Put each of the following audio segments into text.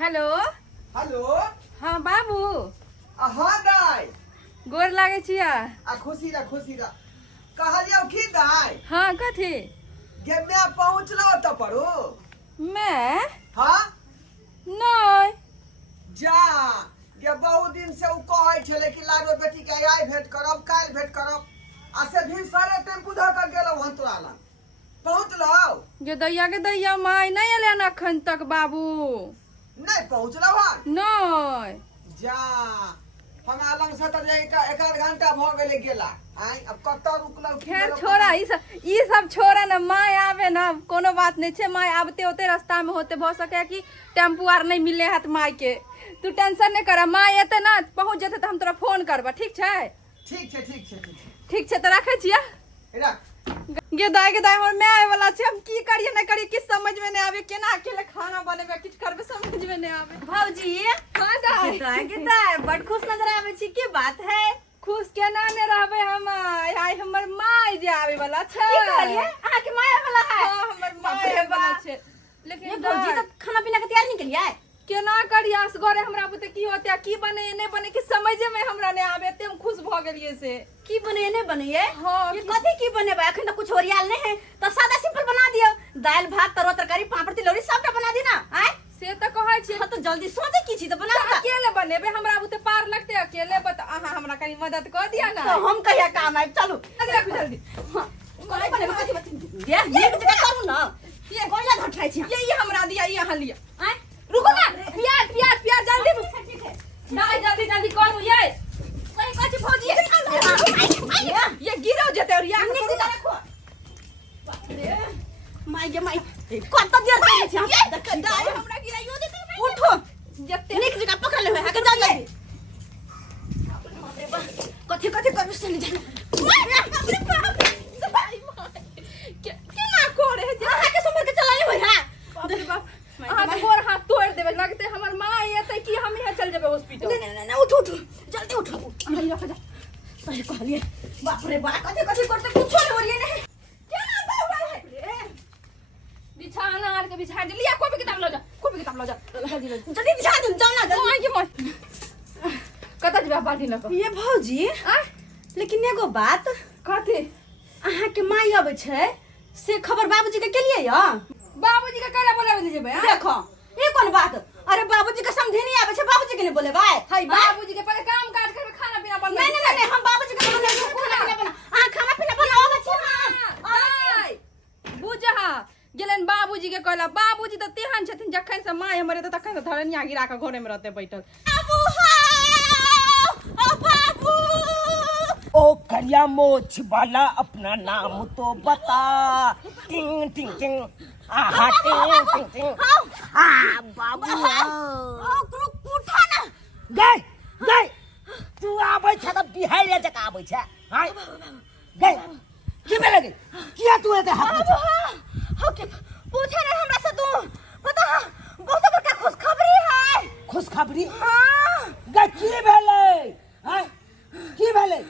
Hello hello. हाँ बाबू हाँ दाई। गोर लागे छिया। खुशी रह कहलियो की दाई। हाँ कथी गे मैं पहुँचलो तो परो। मैं हाँ नहीं जा गे बहुत दिन से उ कहै छले कि लाडो बेटी के आइ भेंट करब काल भेंट करब आ से भी सारे टेम्पू ध के गेलो हन तोरा लग पहुँचलो के दैया माय नहीं एले न अखन तक बाबू नहीं पहुँचलो हन नहीं जा हमरा लग से तो एक आध घंटा भ गेले गेला आई अब कत्तो रुकलो खैर छोड़ा ई सब छोड़ा न माय आवे न कोनो बात नहीं छे माय आबते होते रास्ता में होते भ सके कि टेम्पू आर नहीं मिले हाथ माय के तू टेंशन नहीं कर माय एते न पहुंच जते त हम तोरा फोन करबा ठीक छे ठीक छे त रखे छिया रख गे दाई हमर मैं आए वाला छे हम की करिए न करिए किस समझ में नहीं आवे केना अकेले खाना बनेबे किछ करबे समझ में नहीं आवे भौजी हां दाई बड़ खुश नजर आवे छी की बात है। खुश केना ने रहबे हम आइ हमर माय जे आवे वाला छे की कहलिए अहाँ के माय वाला है। हां हमर माय आवे वाला छे लेकिन ये भौजी तो खाना पीना के तैयार नहीं करिए केना करिया असगरे हमरा बुते की होते की बने नहीं बने कि समझे में हमरा ने आवे ते हम खुश भ गेलिए से की बने नहीं बनिए। हाँ, ये कथी की बनेबे अखन तो कुछ ओरियाल नहीं है तो सादा सिंपल बना दियो दाल भात तरो तरकारी पापड़ तिलौरी सबटा बना दी ना आय से त कहै छी हां तो जल्दी सोचे की चीज तो बना दा अकेले बनेबे हमरा बुते पार लगते अकेले बत अहाँ हमरा कनी मदद कर दिया ना तो हम कहिया काम आए चलो जल्दी कोने बनेबे कथी बत ये जगह करू ना ये कोइला घटराई छी ये हमरा दिया ये यहाँ लिया आय रुको ना प्याज जल्दी दाई जल्दी करू ये कोई कथी भौजी ये गिरो जते और या निक जगह रखो माय गे माय कत दियर दे छी हम दाई हमरा गिराइयो देते उठो जते निक जगह पकड़ ले आगे जा जल्दी कथी कथी करू से नहीं जाने केना करे जे आहा के समझ के चलाले होय हां बाप रे बाप अहाँ तो गोर हाथ तोड़ देबे लगते हमर माँ एते कि हम यहाँ चल जेबे हॉस्पिटल नहीं उठ जल्दी उठ अंदर रख जा सही कहलिए बाप रे बाप कथी कथी करते कुछ नहीं बोलिए नहीं केना दौड़ा है रे बिछाना आर के बिछा दे लिया कॉपी किताब लो जा जल्दी बिछा दूं जाओ ना जल्दी आई के मत कत जेबे बाल्टी ल के ये भौजी लेकिन एगो बात कथी अहाँ के माई आबै छै से खबर बाबूजी के केलिए या बाबूजी के कैला बोलावे दे जेबे देखो ये कौन बात अरे बाबूजी के समझे नहीं आवे छै बाबूजी के नहीं बोले भाई हाय बाबूजी के पहले काम काज करबे खाना पीना बनबे नहीं हम बाबूजी के बोले खाना पीना बना खाना पीना बनाओ छै हाय बुझा गेलन बाबूजी के कहला बाबूजी त तेहन छथिन जखन से माय हमरे त तखन से धरनिया गिरा के घरे में रहते बैठल बाबू ओ करिया मोछ वाला अपना नाम तो बता टिंग टिंग टिंग आहा टिंग टिंग टिंग बाबू रुक उठा ना गए तू आबै छ त बिहार जका आबै छ हाय गए की भेलै गे किया तू एते हाथ ओके पूछे ना हमरा से तू पता बहुत बड़का खुशखबरी है खुशखबरी हां गए की भेलै हाय की भेलै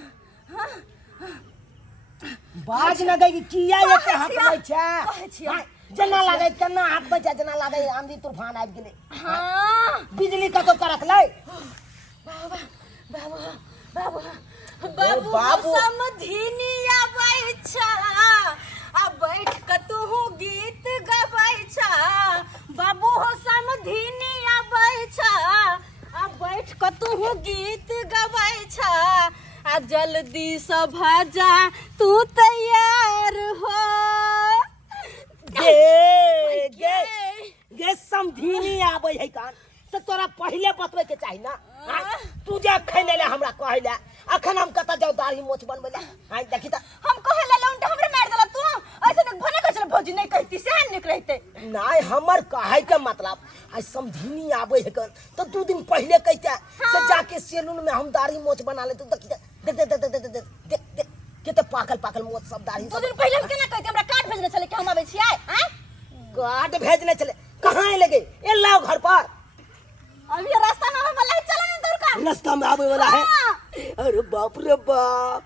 बाज न गई किया एते हाथ लै छ कहै छियै जना लागे केना हाथ बचा जना लागे आंधी तूफान आबि गेलै हां बिजली कतो करक लै बाबू समधिनी आबै छ आ बैठ क तू गीत गबै छ बाबू हो समधिनी आबै छ आ बैठ क तू गीत गबै छ आ जल्दी से भजा तू तैयार हो गे समधिनी आबै है कान तो तोरा पहले बतबै के चाही ना तू जे खैले ले हमरा कहले अखन हम कत जाऊ दाढ़ी मोछ बनबै ले आई देखी त हम कहे ले लौंडा हमरे मार देला तू ऐसे न भने कह चल भौजी नहीं कहती से निक रहते नाय हमर कहै के मतलब आई समधिनी आबै है कान तो 2 दिन पहले कहते से जाके सैलून में हम दाढ़ी मोछ बना ले तू देख केते पाकल मोछ सब दाढ़ी 2 दिन पहले हम केना कहते हमरा काट भेजने चले कि हम आबै छियै हैं काट भेजने चले कहां लगे ए लाओ घर पर अभी रास्ता में वाला है चला ना दूर का रास्ता में आवे वाला है अरे बाप रे बाप,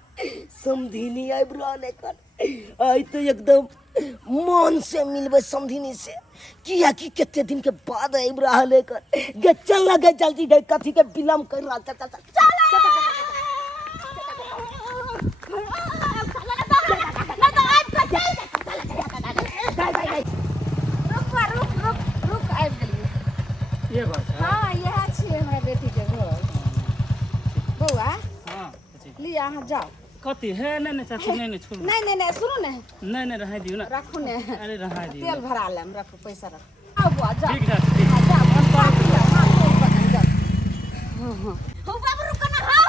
समधिनी आब रहले कर। आई तो एकदम मन से मिलबे समधिनी से, किया कि केते दिन के बाद आब रहले कर। गे चल लगे जल्दी गए, कथी के विलम्ब कर रहा। चल चल रुक आबि गेलियै। ये बात है। हाँ इएह छियै हमरा बेटीके घर। बौआ हाँ लिअ अहाँ जाओ। कथी है? नहीं चाची, नहीं छोड़ू। नहीं सुनू ने, नहीं रहा दियो ना। रखू ने, अरे रहा दियो। तेल भरा लेम, रखू पैसा रखू। आओ बुआ जाओ। ठीक चाची, ठीक। हाँ, जाओ, हम बात किया, हाँ, कोई बात नहीं, जाओ। हो बाबू रुको ना हो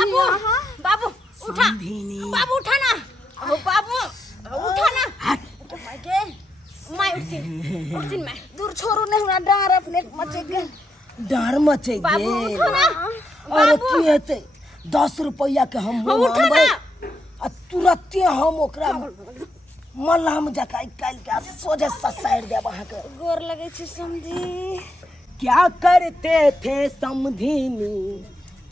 बाबू बाबू उठा बाबू उठा ना हो बाबू उठा ना मैं उठती मैं दूर छोड़ू ने, हमरा डर अपने मचे के। डर मचे बाबू गे। उठो ना अरे की हेते 10 रुपया के हम हाँ, उठो मांगबै ना। आ तुरंते हम ओकरा मलहम जका निकाल के सोझे ससाइर देब अहाँ के। गोर लगे छै समझी। क्या करते थे समधिनी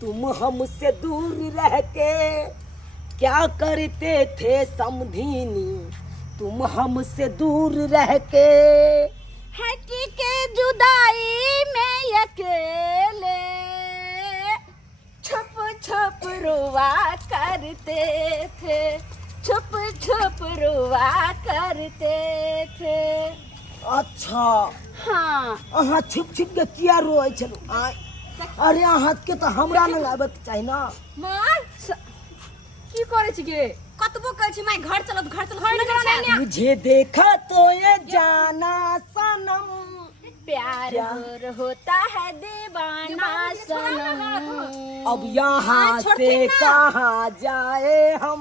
तुम हमसे दूर रह के, क्या करते थे समधिनी तुम हमसे दूर रह के। हटी के जुदाई में अकेले छुप छुप रुआ करते थे, छुप छुप रुआ करते थे। अच्छा हाँ अहाँ छिप छिप के किया रोए छलू? अरे अहाँ के तो हमरा लग आबे के चाही ना। माय की करे छी गे? कतबो कहै छी मैं घर चलो घर मुझे देखा तो ये जाना सनम, प्यार और होता है दीवाना सनम। अब यहाँ से कहाँ जाए हम,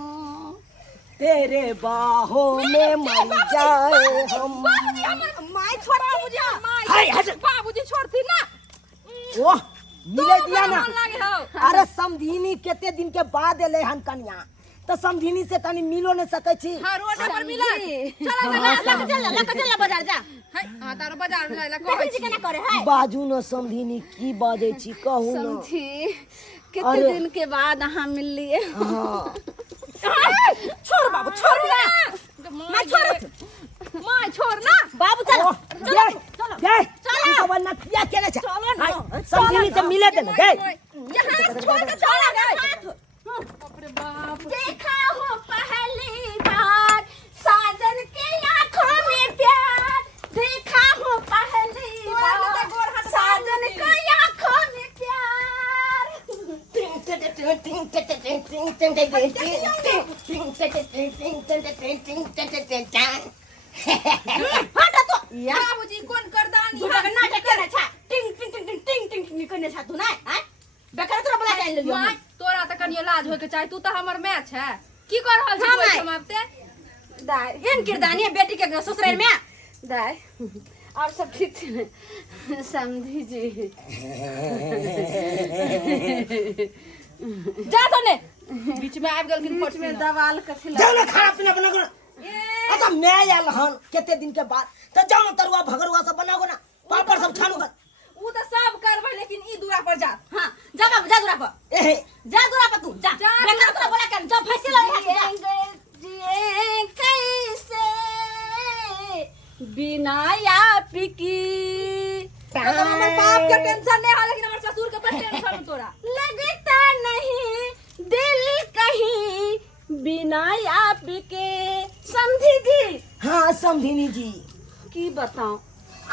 तेरे बाहों में मर जाए हम। माय छोड़ मुझे हाय हट। बाबूजी छोड़ती ना। ओह मिले दिया ना। मन लागे हो। अरे समधिनी केते दिन के बाद एले हन कन्या, तो समधिनी से तनी मिलो न सकै छी। हाँ रोड पर मिला। लेके चल बाजार जा हां तारो बाजार में ला देखै कहै छी छी। केना करे है बाजू न समधिनी की बाजै छी कहू न। समझी कितने अरे। दिन के बाद अहाँ मिलिए। हाँ छोड़ बाबू छोड़ ना मैं छोड़। माय छोड़ ना। बाबू चलो जय जय चलो वरना क्या केले छ। समधिनी से मिले दे गए। यहाँ छोड़ के चला गए। बाप रे बाप। देखा हो पहली बार साजन के आंखों में प्यार, देखा हो पहली बार साजन के आंखों में प्यार। हटा तो बाबूजी कोन करदानी तू बगना टकने छा टिंग टिंग टिंग टिंग टिंग टिंग टिंग करने छा तू ना हैं बेकार तोरा बुला के लियो। माय तोरा त कनियो लाज होय के चाही, तू त हमर मैच है। की कर रहल छी कोई समाप्ते? दाई एन किरदानी है बेटी के ससुराल में दाई और सब ठीक है समझी जी। जा तने बीच में आबि गेलखिन बीच में दवाल कथी जाओ ना खाना पीना बना को। अच्छा मैं आयल हन केते दिन के बाद, तो जाओ ना तरुआ भगरुआ सब बनाओ ना, पापड़ सब छानो ना। ऊ त सब करबै लेकिन ई दूरा पर जा। हां जा बाबू जा दूरा पर एहे जा दूरा पर तू जा बेकार तोरा बुला के जा फंसी लगे है कैसे बिना आप की। हमर बाप के टेंशन नहीं है लेकिन हमर ससुर के बड़ टेंशन है तोरा। लगता नहीं दिल कहीं बिना आपके। समझी जी हाँ समधिनी जी की बताऊं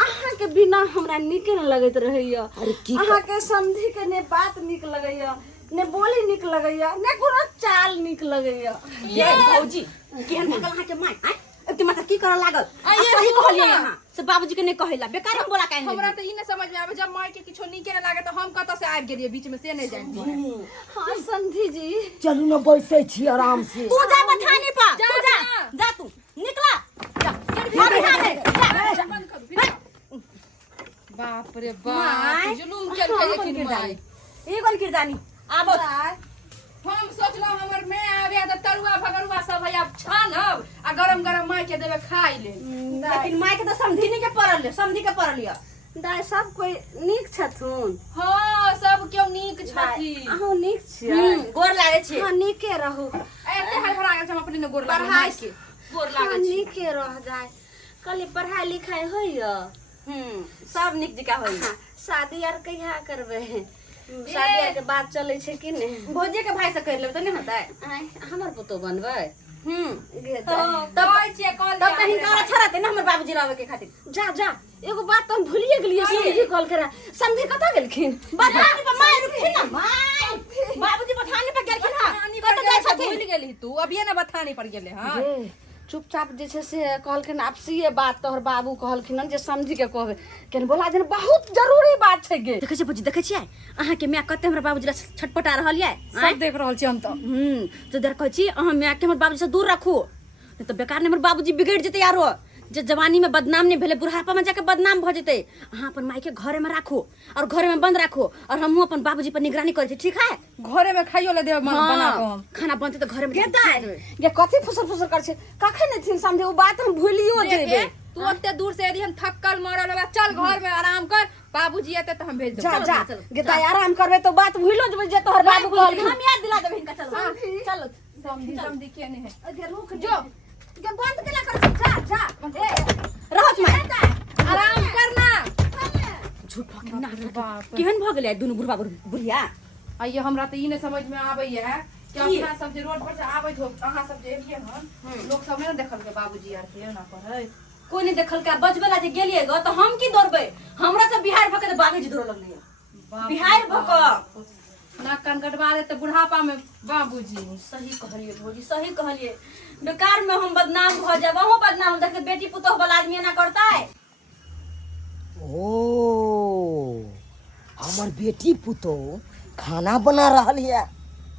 अहाँ के बिना हमरा नीक न लगत रहैया। अरे की अहाँ के समझी के ने बात नीक लगैया, ने बोली नीक लगैया, ने कोनो चाल नीक लगैया। ये भौजी केहन भगल अहाँ के माय आय अब तुम की कर लागल सही कहलिए यहाँ से बाबूजी के ने कहैला बेकार हम बोला काहे हमरा त ई न समझ में आवे जब माय के किछो नीके न लागे त हम कत से आबि गेलिए बीच में से नहीं जानि। हां समझी जी चलू ना बैठे छी आराम से। तू जा बठाने पर तू जा जा तू निकला जा बंद कर फिर। बाप रे बाप जुलुम के लेकिन माय ई कोन किरदानी आबो हम सोचलो हमर मैं आवे त तरुआ भगरुआ सब है अब छानब आ गरम गरम माय के देबे खाइ ले। लेकिन माय के तो समझी नहीं के पड़ल समझी के पड़ल दाय सब कोई नीक छथुन। हाँ सब क्यों नीक छथि। अहूँ नीक छियै। गोर लागे छी। हाँ नीके रहू। एते हड़बड़ा गेल छै हम अपने ने गोर लागे पढ़ाई के। गोर हाँ लागे छी। नीके रह जाए। कल पढ़ाई लिखाई होइया। सब नीक जिका होई। हाँ, शादी आर कहिया करबे। शादी आर के बात चले छै कि ने। भौजी के भाई से कर लेब त नहीं होतै। हमर पुतो बनबै। तब छिए कॉल तब कहीं का अच्छा रहते ना हमर बाबूजी रहबे के खातिर। जा जा एगो बात तो हम भूलिए गेलिए। समझी कॉल करा। समझे कता गेलखिन। बधानी पर माय रुकथिन ना माय। बाबूजी बधानी पर गेलखिन हां। कत जाय छथिन। भूल गेली तू अभिए ना बथानी पर गेले हां। चुपचाप जे छै से कहलखिन आपसी बात तोहर बाबू कहलखिन जे समझी के कहबे केन बोला जे बहुत जरूरी बात छै गे। देखे छै बुझी देखे छियै अहाँ के माय कते हमरा बाबूजी छटपटा रहल ये। सब देख रहल छी हम तो देर कहै छी अहाँ माय के हमर बाबूजी से दूर रखू नहीं तो बेकार ने हमर बाबूजी बिगड़ जेते यारो। जे जवानी में बदनाम नहीं भेले बुढ़ापा में जाके बदनाम भ जेते। अहाँ अपन माई के घरे में राखो और घरे में बंद राखो और हम अपन बाबूजी पर निगरानी करे छी ठीक है। घरे में खाइयो ले देब बना के हम। खाना बनते तो घरे में ये कथि फुसर फुसर कर छे काखे नहीं थी समझे वो बात हम भूलियो जेबे। तू ओते दूर से यदि हम थक्कल मरल होबे चल घर में आराम कर। बाबूजी आते तो हम भेज देब। जा जा गेदा आराम करबे तो बात भूलो जेबे जे तोहर बाबू कहल हम याद दिला देबे इनका। चलो चलो समझी के नहीं है। अरे रुक जो ये बंद केला कर जा जा रहत में आराम करना। झूठ पकड़ ना केहन भ गेलै दुनु बुढ़वा बुढ़िया। आइए हमरा तो ई ने समझ में आबै है कि अपना सब जे रोड पर से आबै हो अहाँ सब जे एलिए हन लोग सब ने देखल के बाबूजी आर के ना कहै। कोई नहीं देखल का बजबला जे गेलिए ग तो हम की दौड़बे। हमरा से बिहार भके तो बाबूजी दौड़ लगलिए। बिहार भक ना कान कटवा दे तो बुढ़ापा में बाबूजी। सही कहलिए भौजी सही कहलिए। बेकार में हम बदनाम भ जाब। वहु बदनाम देख बेटी पुतोह वाला आदमी ना करता है। ओ हमर बेटी पुतो खाना बना रहल है।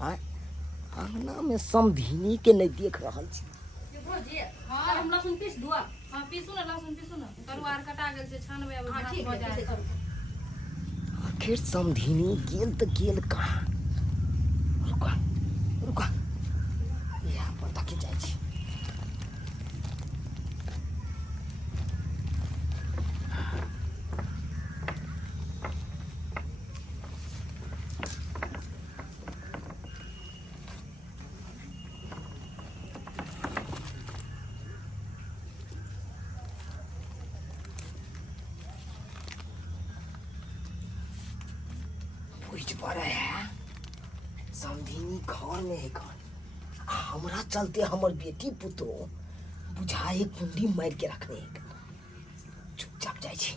अंगना में समधिनी के नहीं देख रहल छी। भौजी हां हम लहसुन पीस दुआ। हां पीसू ना लहसुन पीसू ना। तरुआर कटा गेल से छानबे अब हां ठीक हो है जाए। आखिर समधिनी गेल तो गेल कहाँ। रुका रुका यहाँ पर तक जाए छी। समधिनी घर में है कौन। हमरा चलते हमर बेटी पुतो बुझाए कुंडी मार के रखने है। चुपचाप जाए छी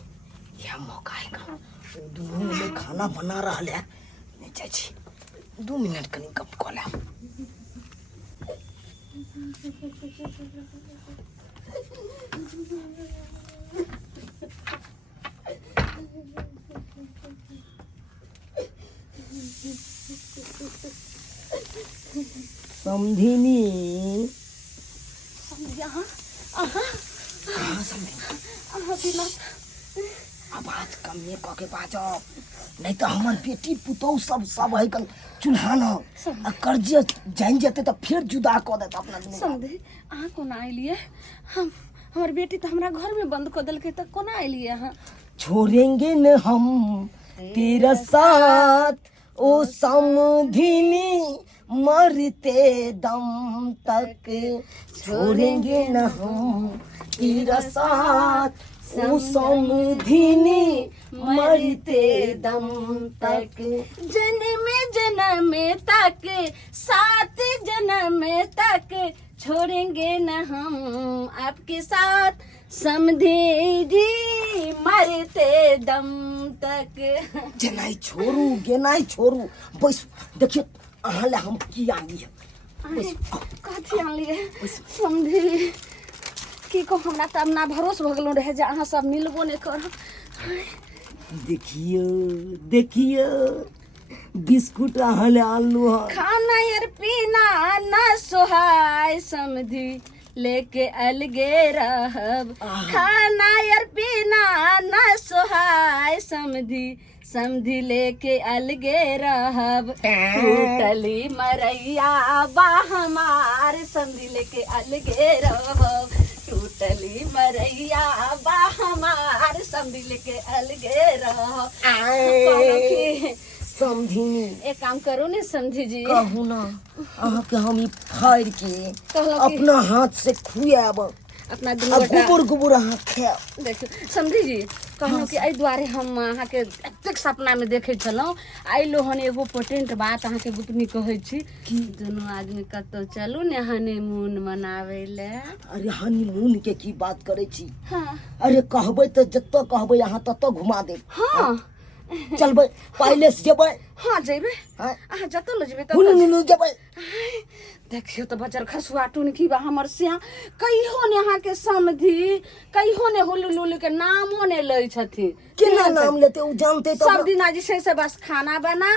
यह मौका है का। दोनों में खाना बना रहा है नहीं जाए छी 2 मिनट कनी गप कऽ लेब। समधिनी कहाँ समधिनी आवाज कमे कऽ के बाजब नहीं तो हमर बेटी पुतौह सब है कल चूल्हा न कर्जे जान जेते तो फिर जुदा कऽ देत अपना दुनू। समझे अहाँ कोना आइलिए। हम हमर बेटी तो हमरा घर में बंद कर देलकै तो कोना आइलिए अहाँ। छोड़ेंगे न हम तेरा साथ ओ समधिनी मरते दम तक। छोड़ेंगे न हम तेरा साथ ओ समधिनी मरते दम तक। जन्म जन्म तक सात जन्म तक छोड़ेंगे न हम आपके साथ समधे जी मरते दम तक। जेनाई छोड़ू गेनाई छोड़ू बस देखिए अहाँ ला हम की आनी है। कथी आनलिए समझी की को हमरा त अपना भरोस भ गेलो रहे जे अहाँ सब मिलबो नहीं कर। देखियो देखियो बिस्कुट अहाँ ला आनलू है। खाना यार पीना ना सोहाय समझी लेके अलगे रहब। खाना यार पीना ना सोहाय समझी समझी लेके अलगे रहब। टूटली मरैया बा हमार समझी लेके अलगे रहब। टली मरैया बा हमार समधी लेके अलगे रहो। आए कहलो कि समधिनी एक काम करो ने समधी जी, कहू ना अहाँ के हम ई फाड़ के कहलो कि अपना हाथ से खुआब अपना आ दुनू गोटा गुबुर गुबुर अहाँ खाएब। देखियो समधी जी, कहलहुँ कि एहि दुआरे हम अहाँके एतेक सपनामे देखै छलहुँ, आइलो हन एगो पोटेंट बात अहाँके गुपनी कहै छी कि दुनू आदमी कतहु चलू ने हनीमून मनाबै लए। अरे हनीमून के की बात करे छी? हाँ अरे कहबै तो जतऽ कहबै अहाँ ततऽ घुमा देब। हाँ चलबै पैलेस जेबै, हाँ जेबै, हाँ अहाँ जतऽ लऽ जेबै हुनु ततऽ। नुनु जेबै। देखियो तो बचल खसुआ टुनकी बा हमर सिया, कहियो ने अहाँके समधी, कहियो ने हुलू लुलू के नामो ने लै छथिन। केना नाम लेते उ जानते तो सब दिन आज से बस खाना बना,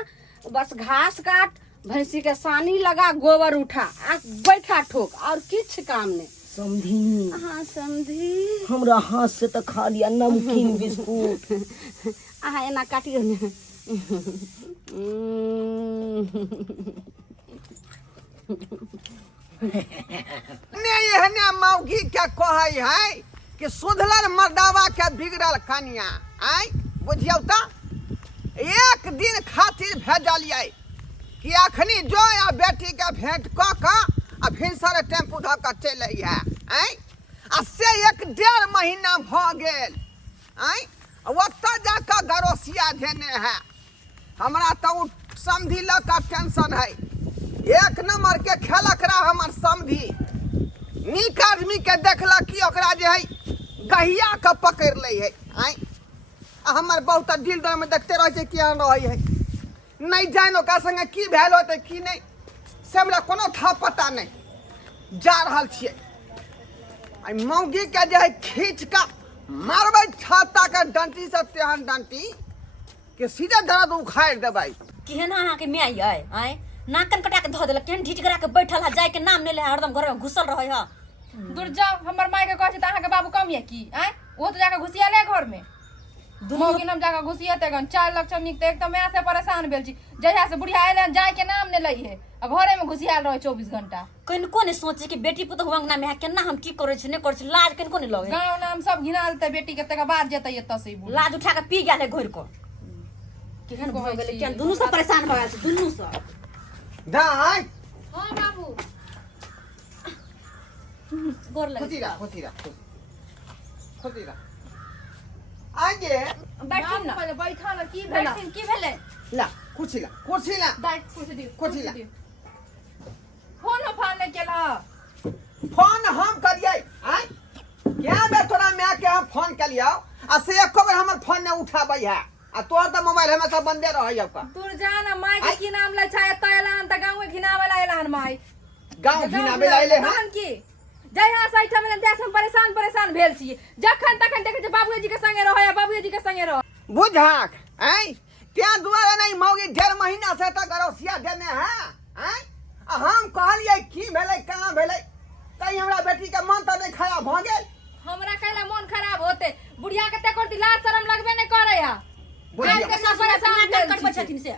बस घास काट, भैंसी के सानी लगा, गोबर उठा आ बैठा ठोक, और किछ काम नहीं। समधिनी हाँ समधी, हमरा हाथ से तो खा लिया नमकीन बिस्कुट। अहाँ एना काटियो ने। ने एहने मौगी के कहै है कि सुधलर मर्दावा के बिगड़ल कनिया। आय बुझियौ त एक दिन खातिर भेजलियै कि अखनी जो या बेटी के भेंट क आ भिनसर टेम्पू ध के चलि अइहे। आय आ से 1.5 महीना भ गेल। आय ओतऽ जाके गरोसिया धेने है। हमरा तो उ समधी ल का टेंशन है। एक नंबर के खेलक रहा हमर समधी, नीक आदमी के देखला कि ओकरा जे है गहिया के पकड़ ले है। आय हमर बहुत दिल दर में देखते रहे छै किया रहे है, नहीं जान ओकरा संगे की भेल होते की नहीं से हमरा कोनो था पता नहीं। जा रहल छियै आई मौगी के जे है खींच के मारबै छाता के डंटी से तेहन डंटी के सीधे दर्द उखाड़ देबै। केहन अहाँके माय अइ? आय नाकन कटा के धऽ देलक, केहन ढीठ करा के बैठल है, जाय के नाम नहीं ले, हरदम घर में घुसल रहे है। दूर जाओ, हमर माय के कहै छै त अहाँ के बाबू कम ये की? आय वो तो जाके घुसियाले घर में, मौगी नाम जाके घुसियाते गन 4 लाख चमनिक त एक तो मैं से परेशान भेल छी। जहिया से बुढ़िया आइले जाय के नाम ने लई है, आ घरे में घुसियाल रहे 24 घंटा। कनिको ने सोचे कि बेटी पुतहु अंगना में है, केना हम की करे छी, नहीं करे छी, लाज कनिको ने लगे। गांव नाम सब घिना देते बेटी के, तकर बाद जेतै एतऽ से बुढ़। लाज उठा के पी गेल है घोर को। केहन भऽ गेलै, केहन दुनू से परेशान भऽ गेल छै, दुनू से। दाई हां बाबू गोर लगे खुशी रह खुशी रह। आगे बैठिन ना, पहले बैठा ना, की बैठिन की भेलै? ला कुर्सी ला दाई कुर्सी दियो, कुर्सी ला। फोन फान नहीं केला? फोन हम करिए। आय क्या बे तोरा मैं के हम फोन कर लिया आ से एको बेर हमर फोन नहीं उठाबै है, आ तोर त मोबाइल हमेशा बंदे रहै है। का दूर जा ना, माय के की नाम लै छै? एतऽ एलान त गांव में घिना वाला एलान माय, गांव घिना में आइले है। तहन की जहिया से ऐठा में देश हम परेशान भेल छी, जखन तखन देखै छै बाबूजी जी के संगे रहै है, बाबूजी जी के संगे रह। बुझाक आय त्या दुआरे नहीं मौगी 1.5 महीना से त गरोसिया देने है। आय आ हम कहलिए की भेलै कहां भेलै, कहीं हमरा बेटी के मन त नहीं खराब भ गेल? हमरा कैला मन खराब होते? बुढ़िया के ते कोटी लाज शरम लगबे नहीं करे है। बुझियौ। आज के सब परेशान भेल करबै छी। छथिन से।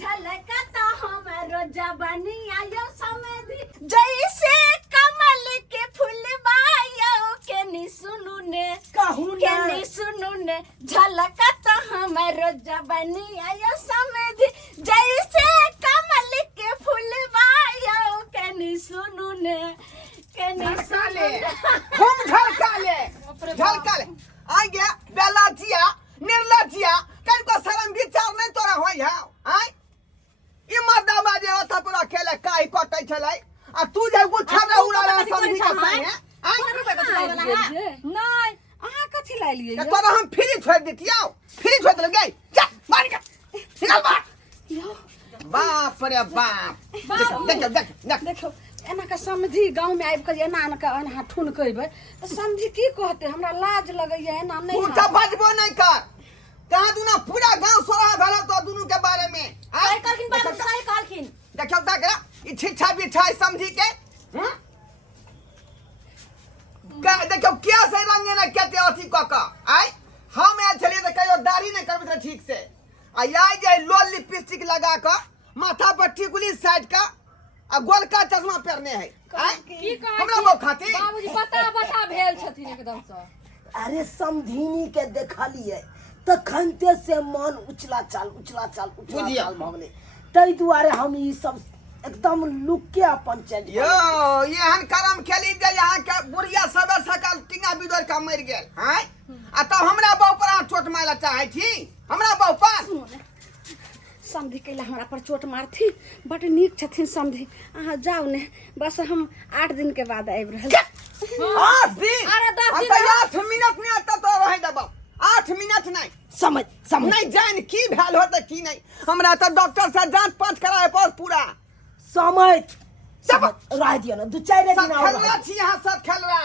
झलकता हमरो जवानी आयो समधी, जैसे कमल के फूलबायो केनी सुनु ने, कहू ना केनी सुनु ने, झलकता हमरो जवानी आयो समधी, जैसे कमल के फूलबायो केनी सुनु ने, केनी सुनु ने। हम झलका ले आ गया बेलाजिया निर्लजिया कनको शर्म विचार नहीं तोरा होई है। आय ई मर्दा बाजे ओथा पूरा खेले काई कटै छलै आ तू जे गुच्छा रे उड़ा रे समझी के संगे। आय नहीं अहाँ कथी ला लिए? के तोरा हम फ्री छोड़ दितियौ, फ्री छोड़ देल गई जा मार के निकल बाहर। बाप रे बाप देख देखो एना के समझी गांव में आबि के एना एना के अनहा ठुन कहबै त समझी की कहते? हमरा लाज लगैया, एना नहीं। तू त बजबो नहीं कर, कहां दुना पूरा गांव सोरा भेल तो दुनु के बारे में। सही कहलखिन बाबू, सही कहलखिन। देखियो तक ई छिछा बिछा समझी के का देखियो क्या से रंगे ने केते अथी क क। आय हम ए छलिए त कहियो दाढ़ी नहीं करबे ठीक से आ आई जे लोल लिपस्टिक लगा कर माथा पर टिकुली साइड का आ गोलका चश्मा पहनने है की कहै हमरा छी? वो खातिर बाबूजी बता भेल छथिन एकदम से। अरे समधिनी के देखलिए तखनते से मन उछला चाल बुझिया। भऽ गेलै ताहि दुआरे हम ई सब एकदम लुक के अपन चेंज यो एहन करम खेली जे यहाँ के बुढ़िया सबर सकाल टिंगा बिदर का मर गेल हैं आ तब हमरा बाप पर अहाँ चोट मारे चाहे छी हमरा बाप पर समधी कैला हमरा पर चोट मारथी बट नीक छथिन समधी अहाँ जाओ ने बस हम 8 दिन के बाद आबि रहल 8 दिन अरे 10 दिन तो 8 मिनट नहीं आता तो रह दबा 8 मिनट नहीं समझ नहीं जान की भेल हो त की नहीं हमरा तो डॉक्टर से जांच पांच कराए पर पूरा समझ सब रह दिया ना 2-4 दिन सब और खेलना छी यहाँ सब खेलवा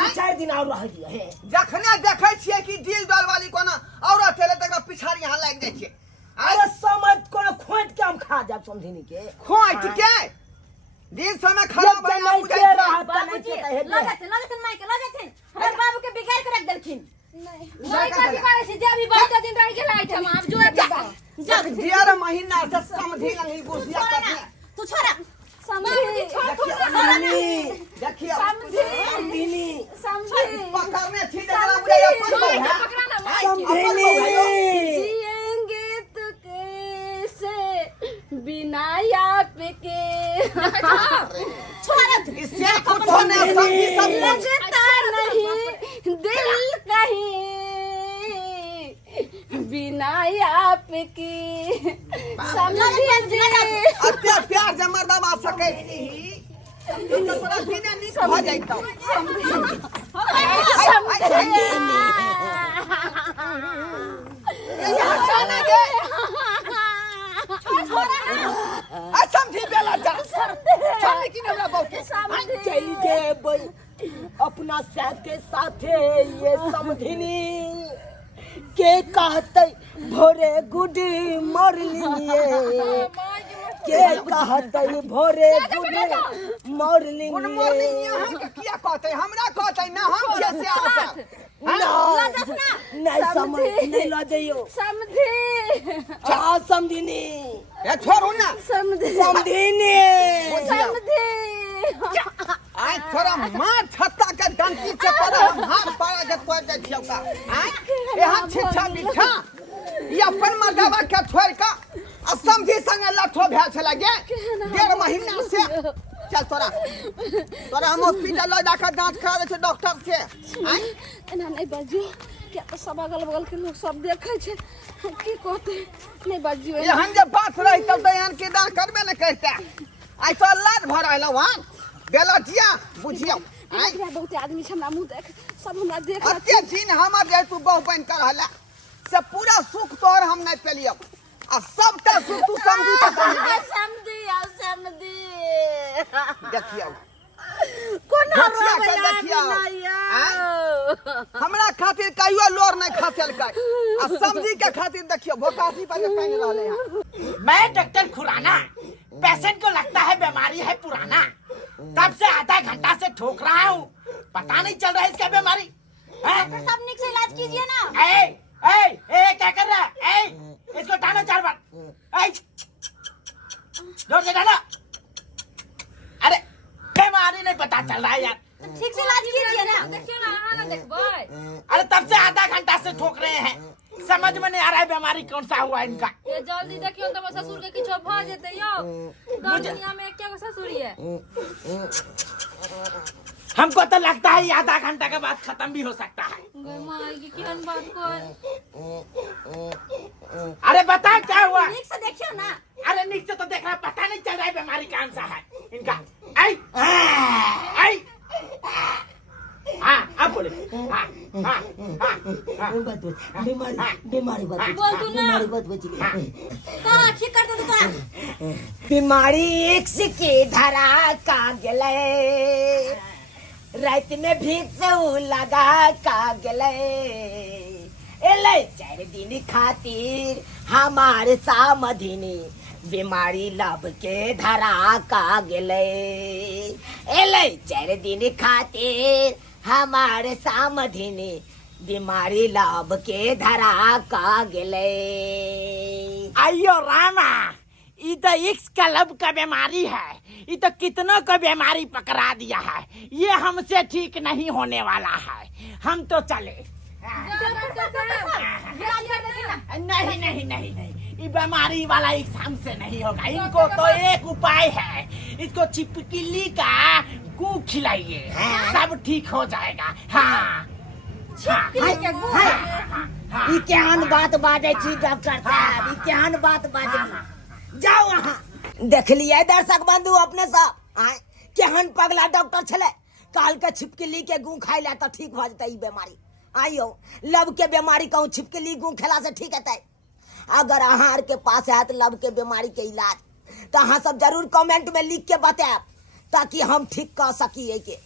2-4 दिन और रह दिया है जखने देखे छिए कि दिल दल वाली कोना औरत हेले तकरा पिछाड़ी यहाँ लाग जाय छै अरे समझ कोनो खोट के हम खा जाब समधिनी के खोट के दिन समय खराब है ना बुझाई छै बाबूजी लगथिन माय के लगथिन हमर बाबू के बिगाड़ के रख देलखिन नहीं कथी करे छी जे भी बहुत दिन रह गेल आई हम आब जो जब 11 महीना से समझी नहीं गुसिया करने तू छोड़ा समझी देखिए समधिनी पकड़ने थी जरा बुझाई अपन है पकड़ा ना माई समधिनी जिएंगे तो कैसे बिना आप के छोड़ा इससे कुछ नहीं समझी सब कुछ लगता नहीं दिल कहीं बिना आपकी समझिए अत्या प्यार से मर्दवा सकै छी तो पूरा दिने निक भ जाइतौ समझी बेला जा समझी कि हमरा बहुते चली जेबै अपना साथे साथे ये समधिनी के कहते भोरे गुडी मरलिए के कहते भोरे गुडी कोन मरलिए मरनी यहाँ के किया कहते हमरा कहते ना हम छियै से आसा नहीं समझ नहीं ला जाइयो समझी चा समधिनी ए छोड़ू ना समधिनी आई थोड़ा मार छत्ता के डंकी से पर हम हाथ पारा के पड़ जाय छियौ का आई एहन छिछा बिछा ई अपन मर्दवा के छोड़ का आ समझी संगे लठो भै छला गे 1.5 महीना से चल तोरा हम हॉस्पिटल ले जाकर जांच करा दे छै डॉक्टर से आई एना नहीं बाजू क्या तो सब अगल बगल के लोग सब देखे छे की कहते नहीं बाजू एहन जे बात रही तब तो एहन के दान करबे न करते आई तो लाज भर आइलो हन बेलटिया बुझियो आई बहुत आदमी छै हमरा मुंह देख सब हमरा देख अत्ते दिन हमर जे तू बहु बन कर हला से पूरा सुख तोर हम नहीं पेलियो आ सबटा सुख तू समझी के समझी देखियो कोना बचिया के देखियो हमरा खातिर कहियो लोर नहीं खसल का आ समझी के खातिर देखियो भोकासी पर पानी रहले हैं मैं डॉक्टर खुराना पेशेंट को लगता है बीमारी है पुराना तब से आधा घंटा से ठोक रहा हूँ पता नहीं चल रहा है इसका बीमारी है सब निक से इलाज कीजिए ना ए क्या कर रहा है इसको डालो 4 बार जोर से डालो अरे बीमारी नहीं पता चल रहा है यार ठीक से इलाज कीजिए ना देखियो ना अहाँ ना देखबै अरे तब से आधा घंटा से ठोक रहे हैं समझ में नहीं आ रहा है बीमारी कौन सा हुआ इनका ये जल्दी देखियो त हमर ससुर के किछो भ जेतै यो दुनिया में एके गो ससुर है हमको तो लगता है ये आधा घंटा के बाद खत्म भी हो सकता है गई माई की किरण बात कर अरे बता क्या हुआ ठीक से देखियो ना अरे नीचे से तो देख रहा पता नहीं चल रहा है बीमारी कौन सा है इनका आई आई हाँ अब बोले हाँ हाँ हाँ हाँ बीमारी बात बोल तू ना कहां ठीक कर दे तू बीमारी एक से के धरा का गले रात में भीख से लगा का गले एले 4 दिन खातिर हमारे सामधिनी बीमारी लब के धरा का गले एले 4 दिन खातिर हमारे सामधिनी बीमारी लब के धरा का गेले। आइयो रामा, ये तो इक्स का लब का बीमारी है। ये तो कितनों को बीमारी पकड़ा दिया है। ये हमसे ठीक नहीं होने वाला है। हम तो चले। नहीं नहीं नहीं नहीं, ये बीमारी वाला इक्स हमसे नहीं होगा। इनको तो एक उपाय है, इसको छिपकली का गू खिलाइए, सब ठीक हो जाएगा। हाँ ई केहन बात बाजे छी डॉक्टर साहब, ई केहन बात बाजे। जाओ वहाँ। देख लिये दर्शक बंधु अपने सब, आय केहन पगला डॉक्टर छले, काल के छिपकली के गू खाई ला तो ठीक हो जते ई बीमारी। आइयो लब के बीमारी कहूँ छिपकली गू खेला से ठीक है। अगर अहार के पास है तो लब के बीमारी के इलाज तो अहाँ सब जरूर कमेंट में लिख के बताएब, ताकि हम ठीक कर सकिए के।